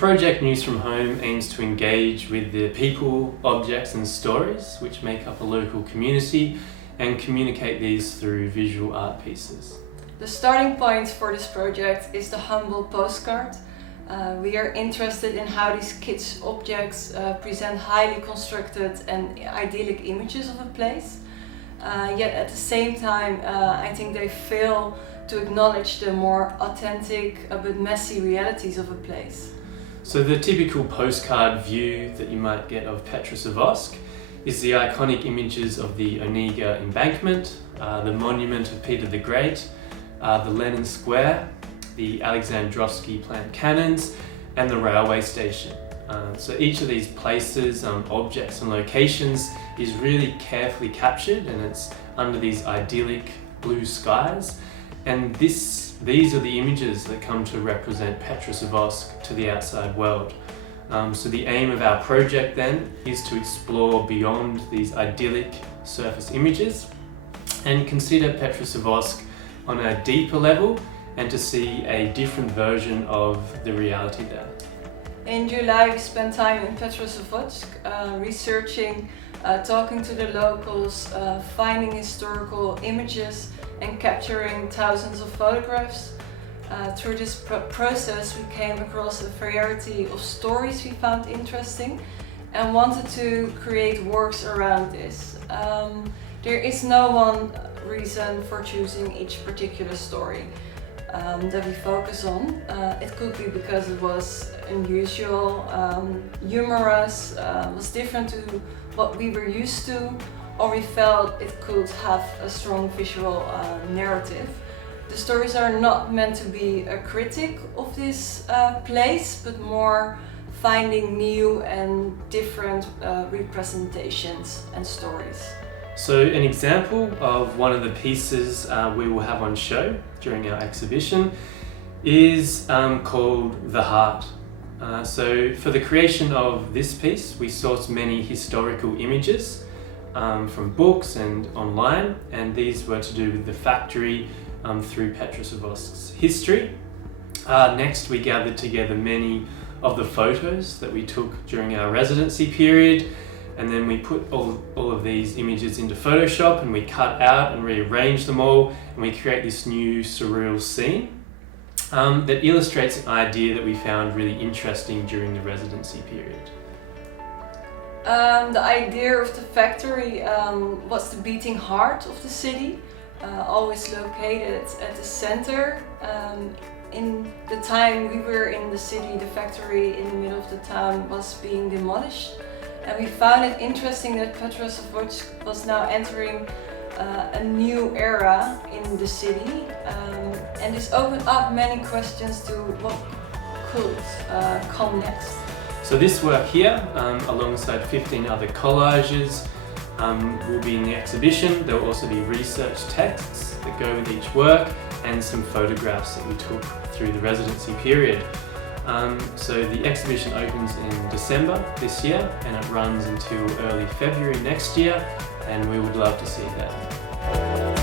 project News from Home aims to engage with the people, objects and stories which make up a local community and communicate these through visual art pieces. The starting point for this project is the humble postcard. We are interested in how these kids' objects present highly constructed and idyllic images of a place. Yet at the same time, I think they fail to acknowledge the more authentic but messy realities of a place. So the typical postcard view that you might get of Petrosavodsk is the iconic images of the Onega embankment, the monument of Peter the Great, the Lenin Square, the Alexandrovsky plant cannons, and the railway station. So each of these places, objects and locations is really carefully captured, and it's under these idyllic blue skies. And these are the images that come to represent Petrosavodsk to the outside world. So the aim of our project then is to explore beyond these idyllic surface images and consider Petrosavodsk on a deeper level and to see a different version of the reality there. In July we spent time in Petrosavodsk researching, talking to the locals, finding historical images and capturing thousands of photographs. Through this process we came across a variety of stories we found interesting and wanted to create works around this. There is no one reason for choosing each particular story that we focus on. It could be because it was unusual, humorous, was different to what we were used to, or we felt it could have a strong visual narrative. The stories are not meant to be a critic of this place, but more finding new and different representations and stories. So an example of one of the pieces we will have on show during our exhibition is called The Heart. So for the creation of this piece we sourced many historical images from books and online, and these were to do with the factory through Petrosavodsk's history. Next we gathered together many of the photos that we took during our residency period, and then we put all of these images into Photoshop and we cut out and rearranged them all, and we create this new surreal scene that illustrates an idea that we found really interesting during the residency period. The idea of the factory was the beating heart of the city, always located at the center. In the time we were in the city, the factory in the middle of the town was being demolished, and we found it interesting that Petrosavodsk was now entering a new era in the city, and this opened up many questions to what could come next. So this work here, alongside 15 other collages, will be in the exhibition. There will also be research texts that go with each work and some photographs that we took through the residency period. So the exhibition opens in December this year and it runs until early February next year, and we would love to see you there.